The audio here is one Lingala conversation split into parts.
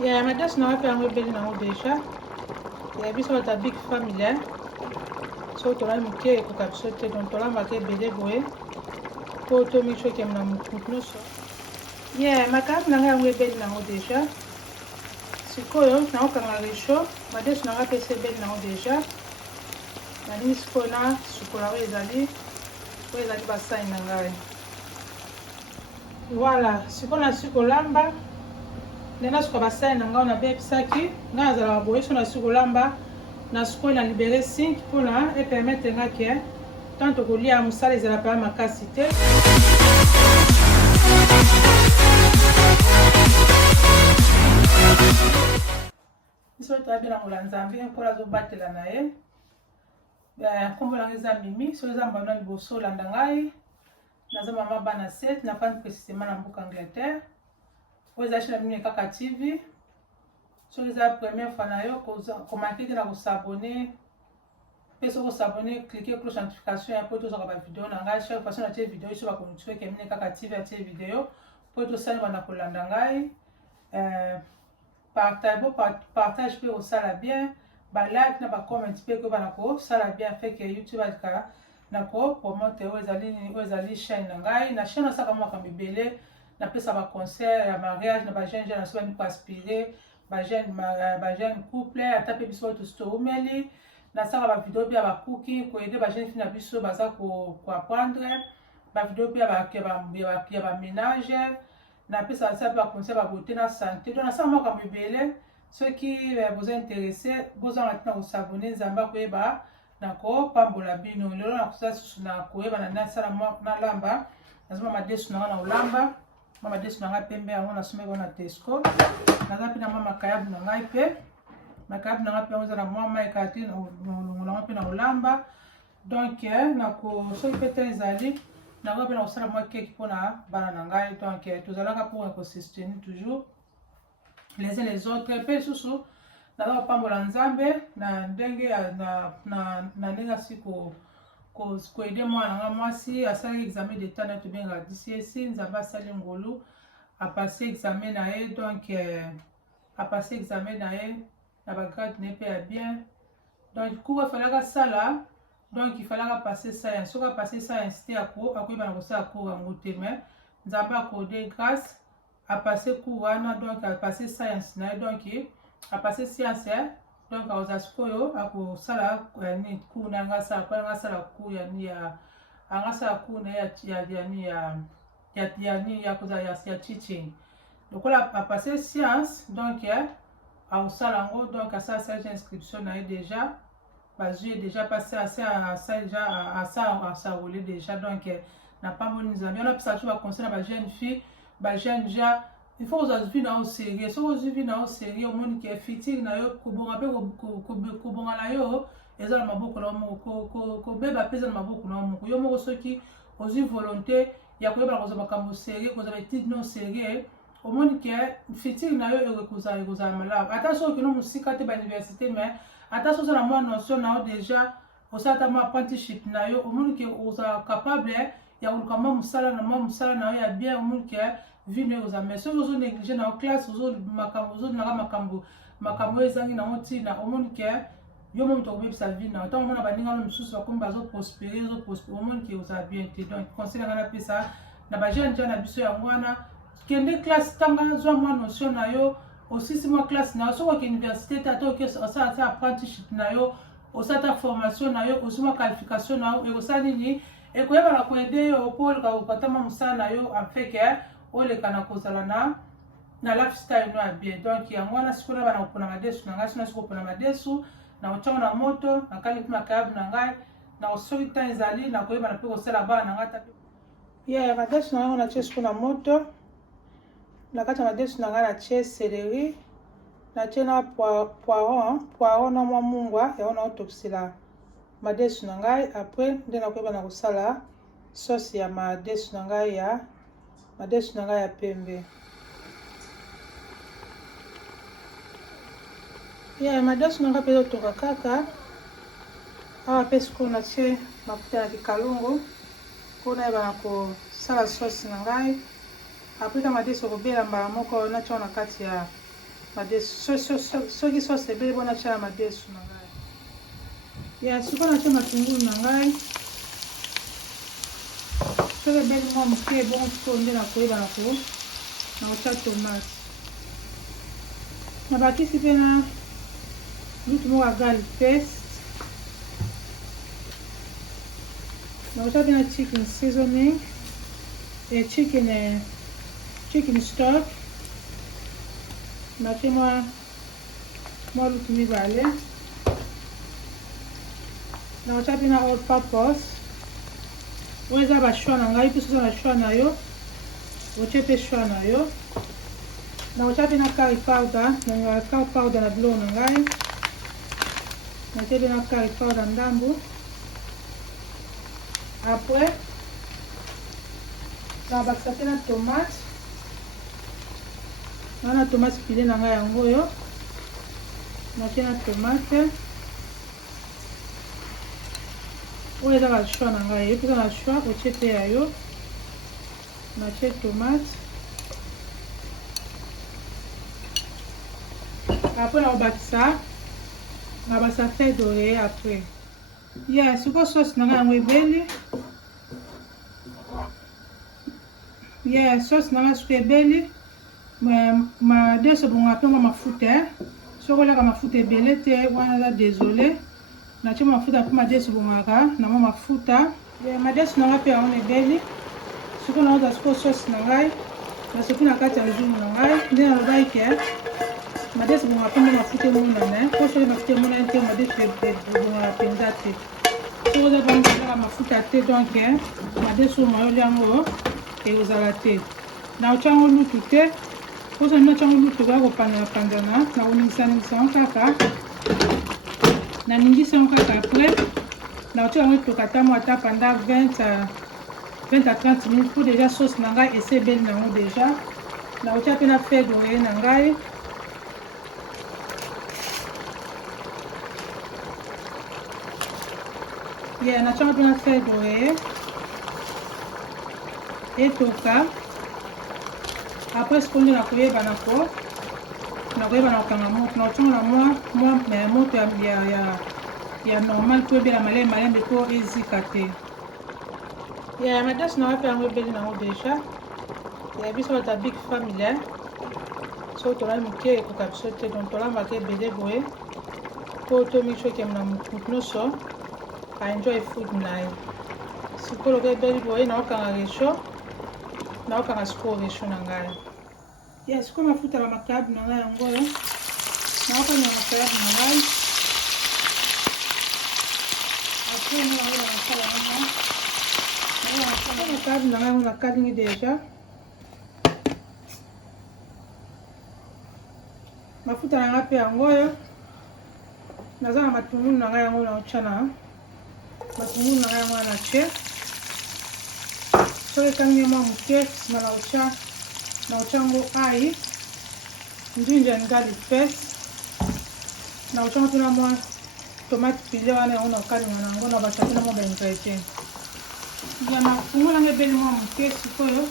Yeah, madesu na wapi yango ebeli nango deja. Ya biso bata big family. So tola muke ekoka biso te donc tolambaka ebele boye po tomichoke na mutu nyonso. Yeah, makaroni na ngai yango ebeli nango deja. Sikoyo naokanga resho madesu na ngai pesa ebeli nango deja. Nalingi sikoyo na sukola oyo ezali basani na ngai. Voilà, sikoyo nasi kolamba nde nasuka basani na ngai na bebisaki ngai azalaka boye so nasi kolamba na sikoyo na libere 5 mpona epermettre nga ke tanto kolia mosala ezala pa makasi te. biso toyabelangola nzambe mpola azobatela na ye. Nkombo nanga eza Mimi, so eza mbano ya liboso olanda ngai naza mama bana 7 nafandi précisément na mboka Angleterre. Oyo eza chaîne Mimi kaka TV. So eza première fois na yo komaki te na kosabone mpe so kosabone cliquer cloche notification ya po tozwaka bavideo na ngai chaque fois natie video so bakonitue ke Mimi kaka TV atie video po tosali bana kolanda ngai. Partage mpe kosala bien balike na bacomment mpe ko bana kosala bien fait que YouTube alika na kopromote oyo ezali chaîne na ngai na chaîne asaka makambo ebele napesa baconcert ya mariage na bajeune jeune aso bani koaspire bajeune couple ata mpe biso oyo tosi toumeli nasaka bavideo mpe ya bakuki koyede bajeune fille na biso baza koapprendre bavideo mpe ya baménage napesa asa mpe baconseil babeauté na santé donc nasala makambo ebele soki boza intéressé bozanga ntina kosabone nzambe akoyeba na kopambola bino. Lelo nakosa susu na koyeba na nasala nalamba nazoma madesu nanga na olamba madesu nanga pembe yango nasomeki na Tesco naza mpe na mwa makayabu na ngai mpe makayabu nanga mpe yango eza na mwa mai ekati molongo nango mpe na olamba donc soki mpe te ezali nango mpe na kosala mwa keke mpona bana na ngai donc tozalaka pour ekosoutenir toujours les uns les autres mpe lisusu naza kopambola nzambe na ndenge na ndenge asi koede mwana nanga mwasi asalaki examen d'état na tobengaka DCSC nzambe asali ngolu apase examen na ye donc apase examen na ye na bagrade na ye mpe ya bien donc cours efalaka sala donc ifalaka passer science soki apase science te akoyeba na kosala cours yango te mais nzambe akode grâce apase cours wana donc apase science na ye donc apase science donc akoza sikoyo akosala cours na yanga asala cours ya teaching lokola apase science donc akosala yango donc asala sage inscription na ye déjà bazwi déjà passé asarole déjà donc na pamboli nzambe wana apesa tu baconseil na bajeune fille bajeune ja il faut ozwa vi na yo sérieux soki ozwi vi na yo sérieux omoni ke fitir na yo kobonga mpe kobonga na yo eza na maboko na yo moko kobeba mpe eza na maboko na yo moko yo moko soki ozwi volonté ya koyebana kozwa makambo sérieux kozwa baétude non sérieux omoni ke fitir na yo ekozala malamu ata soki okende mosika te bauniversité mais ata soki oza na mwa notion na yo déjà osalata mwa apprenticeship na yo omoni ke ozala capable ya koluka mwa mosala na yo ya bien omoni ke vie na yo kozala mais soki ozonéglige na yo classe ozonaka makambo oyo ezangi nango ntina omoni ke yo mo moto akobebisa vie na yo ntango omona baningano mosusu bakomi bazoprospere omoni ke ozala bien te donc conseil nanga napesa na bajeune ja na biso yango wana kende classe tanga zwa mwa notion na yo osisi mwa classe na yo soki oke université te ata oke osala apprenticeship na yo osala formation na yo ozwi mwa qualification na yo ekosala nini ekoyebana koede yo po oleka kokata mwa mosala na yo afeke oleka na kozala na lifestyle no ya bien donc yango wana sikoyo bana kopona madesu na ngai sina sikoyo kopona madesu na kotiango na moto nakali mpe makayabu na ngai na kosoki ntan ezali na koyebana mpe kosala bana na ngai tape madesu na yango natie sikoyo na moto na kati ya madesu na ngai natie céleri natie na poiron na mwa mungwa yango naotokisela madesu na ngai après nde nakoyebana kosala sauce ya madesu na ngai ya pembe. Madesu na ngai mpe ezotoka kaka awa mpe sikoyo natie mafuta ya kikalungu mpona yebana kosala sauce na ngai après na madesu okobela mbala moko natiango na kati ya madesu soki sauce ebele bona tia madesu na ngai. Ya sikoyo natia matungulu na ngai. Soki ebeli mwa moke bongo sikoyo nde nakoyeba na kotia tomate. Nabakisi mpe na lutu moko ya garlic paste. Nakotia mpe na chicken seasoning et chicken stock. Natie mwa lutu mibale. Nakotia mpe na all purpose. Oyo eza bashwa na ngai, mpe soza na shwa na yo otie mpe shwa na yo. Nakotia mpe na curry powder na biloko na ngai. Natie mpe na curry powder ndambu. Après nabakisa mpe na tomate. Na tomate pile na ngai yango oyo. Natie na tomate. Oyo eza bashwa na ngai, yo mpe na shwa otie mpe ya yo. Natie tomate. Après nabakisa feuille d'oreiller après. Ya sikoyo sauce na ngai yango ebeli. Ya sauce na ngai sikoyo ebeli. Madesu bongo mpe mwa mafuta. Soki olaka mafuta ebele te wana eza désolé. Natie mafuta mpe madesu bongaka na mwa mafuta. Madesu na ngai mpe yango ebeli. Sikoyo naoza sikoyo sauce na ngai nasopi na kati ya legume na ngai. Nde nalobaki ke madesu bongaka mpe mwa mafuta emonana. Po soki mafuta emonani te madesu ebongaka mpenza te. Soki oza bangaka mafuta te donc madesu oyo mayoli yango ekozala te. Naotia yango lutu te. Po soki natia yango lutu kaka kopanzana na koningisa yango kaka. Naningisa yango kaka après naotia yango etokata mo ata pendant 20 à 30 minutes po déjà sauce na ngai ese ebeli nango déjà. Naotia mpe na feuille d'oreiller na ngai. Natia mpe na feuille d'oreiller etoka. Après sikoyo nde nakoyeba na kokanga moto. Naotianga na moto ya normal po ebela malembe po ezika te. Madesu na ngai mpe yango ebeli nango déjà. Biso bata big family. Soki tolali moke ekoka biso te, donc tolambaka ebele boye po tomi soki na motu nyonso enjoy food na ye. Sikoyo loka ebeli boye naokanga resho. Naokanga sikoyo resho na ngai. Sikoyo mafuta ya makayabu na ngai yango oyo. Naokanga makayabu na ngai. Après nga yango na masala yango. Makayabu na ngai yango nakalingi déjà. Mafuta na ngai mpe yango oyo. Naza na matungulu na ngai yango naotia na. Matungulu na ngai yango natie. Soki ekangi mwa moke nsima naotia yango ai, ginger and garlic paste. Naotia mpe na mwa tomate pile wana yango naokalinga na yango na batia mpe na mwa baingredient. Matungulu na ngai ebeli mwa moke sikoyo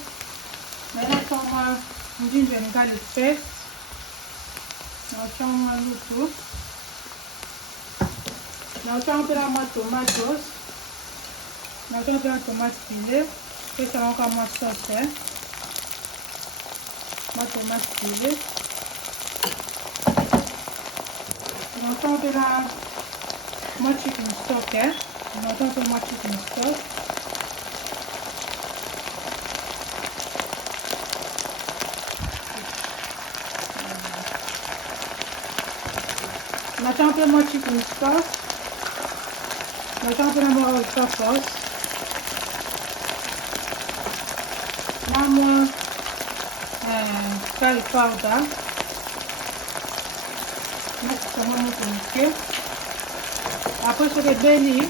naotia mwa ginger and garlic paste. Naotia mwa lutu. Naotia mpe na mwa tomatoes. Naotia mpe na tomate pile. Pesa yango ka mwa sauce. Mwa tomate pile. Naotia mpe na mwa chicken stock. Naotia mpe mwa chicken stock. Naotia mpe mwa chicken stock. Naotia mpe na mwa all purpose. Na mwa curry powder. Nakisa mwa moto moke. Après soki ebeli,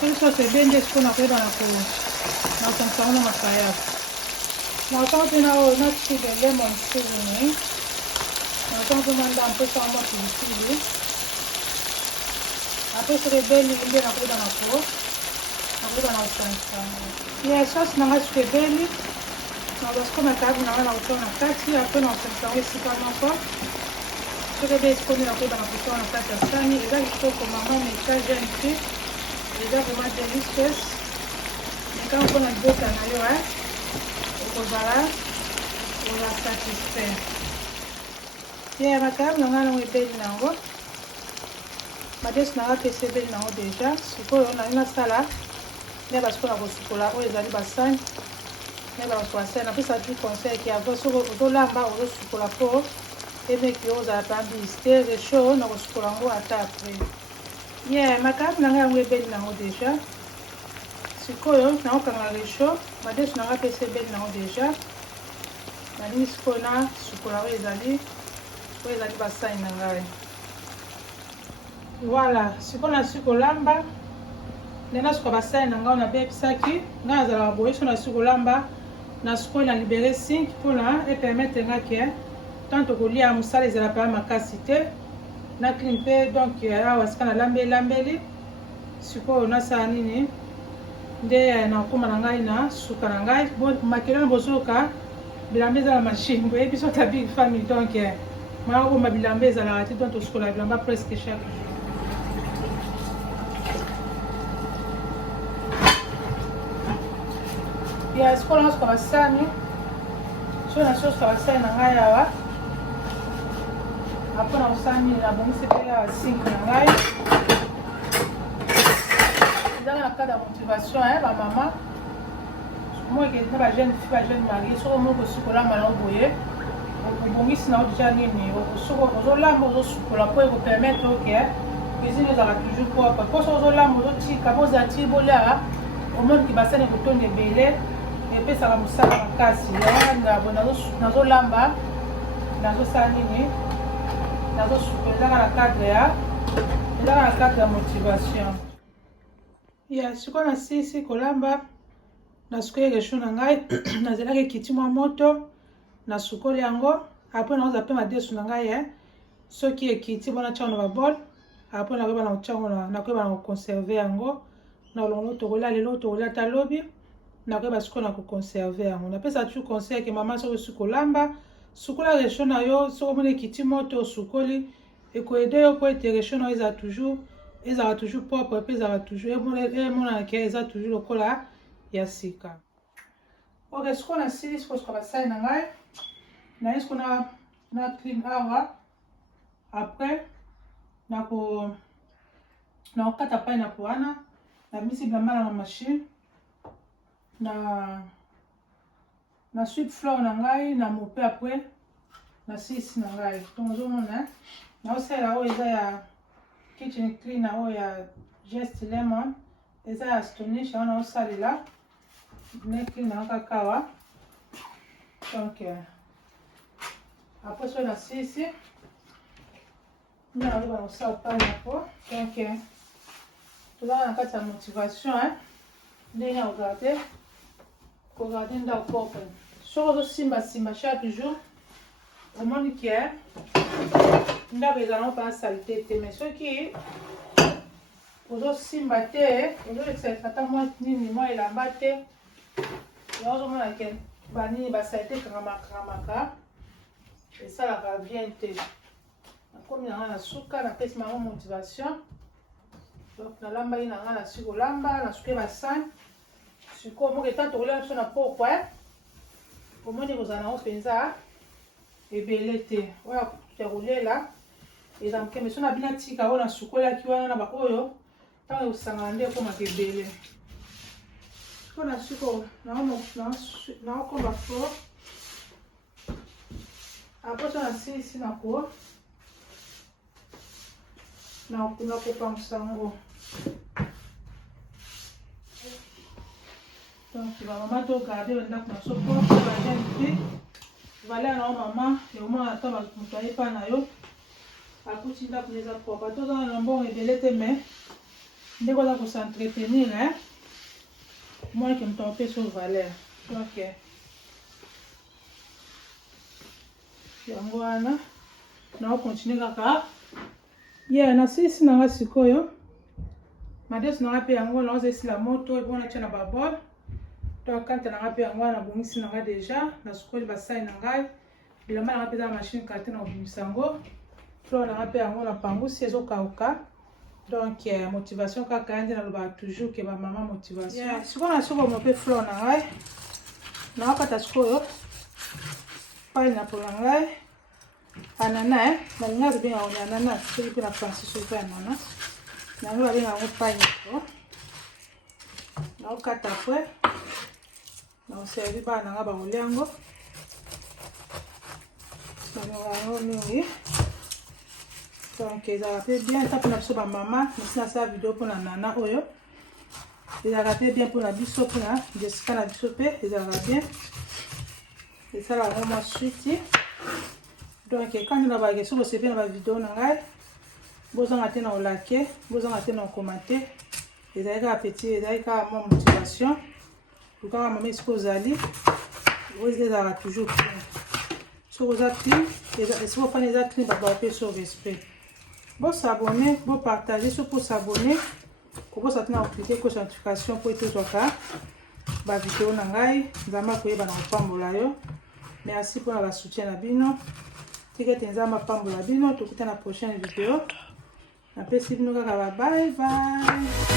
soki sauce ebeli nde sikoyo nakoyeba na kotangisa yango na makayabu. Naotia mpe na oyo na sugar lemon seasoning. Naotia mpe mwa ndambu mpe sanga mwa pilipili. Après soki ebeli nde nakoyeba na kotangisa yango. Sauce na ngai soki ebeli. Naoza sikoyo makayabu na ngai naotia na kati. Après naotangisa yango esika moko. soki ebe ekomi na koyeba na kotoka na kati ya sani eza kitoko mama meka jeune fille eza vraiment délicieuse mekanga mpona libota na yo okozala oza satisfait ye makayabo na ngai nango ebeli nango madesu na nga pesa ebeli nango deja sikoyo nali nasala nde basiko na kosukola oyo ezali basani nde basani napesa tu conseil ki avo soki ozolamba ozosukola mpo emeki oyo ozala pambisi te resho na kosukola yango ata apres ye makayabo na ngai yango ebeli nango deja sikoyo naokanga resho madesu na nga pesa ebeli nango deja nalingi sikoyo na sukola oyo ezali basani na ngai voilà sikoyo nasi kolamba nde nasuka basani na ngai nabebisaki ngai nazalaka boye so nasi kolamba nasikoyo na libere 5 mpona epermettre nga ke tanto kolia mosala ezala pa makasi te na clean mpe donc awa sika nalambeli sikoyo nasala nini nde nakoma na ngai na suka na ngai makelo na bozoka bilamba eza na machine boyebi so ta big famille donc maakoma bilamba ezalaka te donc tosukola bilamba presque chaque jour ya sikoyo nasuka basani so nasuka basani na ngai awa apona kosani nabongisi mpe ya sinki na ngai ezaka na cas de motivation bamama moke na bajeune fille bajeune marie soko moko osukolamba na oboye obongisi na deja nini ozolamba ozosukola mpo ekopermettre oke cuisine ezalaka toujours propre mpo so ozolamba ozotika bozati bolia omoniki basani ekotonda ebele epesaka mosala makasi nazolamba nazosala nini nazosukola ezaka na cadre ya motivation ya sikoyo nasisi kolamba nasukoyi resho na ngai nazelaki ekiti mwa moto nasukoli yango apres nakoza mpe madesu na ngai soki ekiti bona tiango na babol apres nakoyeba na koconserve yango na olongo tokolia lelo tokolia ata lobi nakoyeba sikoyo na koconserve yango napesa tu conseil ke mama soki osi kolamba sukola resho na yo soki omona ekiti moto osukoli ekoede yo mpo ete resho na yo ezalaka toujours propre mpe ezalaka toujours emonanake eza toujours lokola ya sika ok sikoyo nasili sikoyo suka basali na ngai naye sikoyo na clean awa apres nakokata pineapple wana nabimisi bilamba na machine na sweet flour na ngai na mope apres nasilisi na ngai donc ozomona naosalela oyo eza ya kitchen cleaner oyo ya Just Lemon eza ya astonish yango naosalela ne cleaner yango kaka awa donc apres soki nasilisi nde nakoyeba nakosala pineapple donc tozala na kati ya motivation ndenge ya kogarde ndako propre soki ozosimbasimba chaque jour omoni ke ndako ezalaka mpa salite te mais soki ozosimba te ozolekisa ata mwa nini mwa elamba te ozomona ke banini basalite ekangamaka esalaka bien te nakomi na nga na suka napesi bango motivation donc nalambaki na nga na si kolamba nasuki basani sikoyo moke ta tokolia biso na pokwa omoni kozala nango mpenza ebele te oyo ya kolela eza mokembe so na bino tika oyo nasukoliaki wana na baoyo ntango ekosangana nde ekomaka ebele sikoyo na sikoyo naokomba fo apres so nasilisi nakopangisa yango donc bamama togarde oyo ndako na so propre bajeune fille valeur na yo mama eomona ata moto ayepa na yo akuti ndako eza propre tozala na mbongo ebele te mais ndenge oza kosentreten monake moto apesa oyo valeur donc yango wana naokontinue kaka nasilisi nanga sikoyo madesu nanga mpe yango naoza esila moto ebona tia na babol donc kante nanga mpe yango wana nabongisi nanga deja nasukoli basali na ngai bilamba nanga mpe eza na machine karte na kobimisa yango fleur na pe yango na pangusi ezokauka. Donc motivation kaka yandi na loba toujours que ba maman motivation. Siko na soko mo pe fleur na ngai. Na wakata sikoyo pineapple na ngai. Ananas na linga bien on ananas c'est pour la français sur ananas. Na ngala bien on pineapple. Na wakata après. Na servi ba na ngaba oliango. Na ngaba mingi. Donc ils ont bien ça pour la soba maman, mais ça vidéo pour la nana oyo. Ils ont bien pour la biso pour la Jessica la biso pe, ils ont bien. Et ça la vraiment suite. Donc quand on va regarder sur le CV dans la vidéo nangai, vous en attendez au like, vous en attendez au commenter. Ils ont appétit, ils ont motivation. Pour quand maman est posée, vous les avez toujours. Sur vos actes, et si vous prenez les actes, vous allez sur respect. Bon s'abonner, bon partager, sur pour s'abonner, pour s'attendre à cliquer sur la notification pour être toujours là. Ba vidéo nangai, nzamba koyeba na pambola yo. Merci pour la soutien na bino. Tikete nzamba pambola bino, tukuta na prochaine vidéo. Na pesi bino kaka bye bye.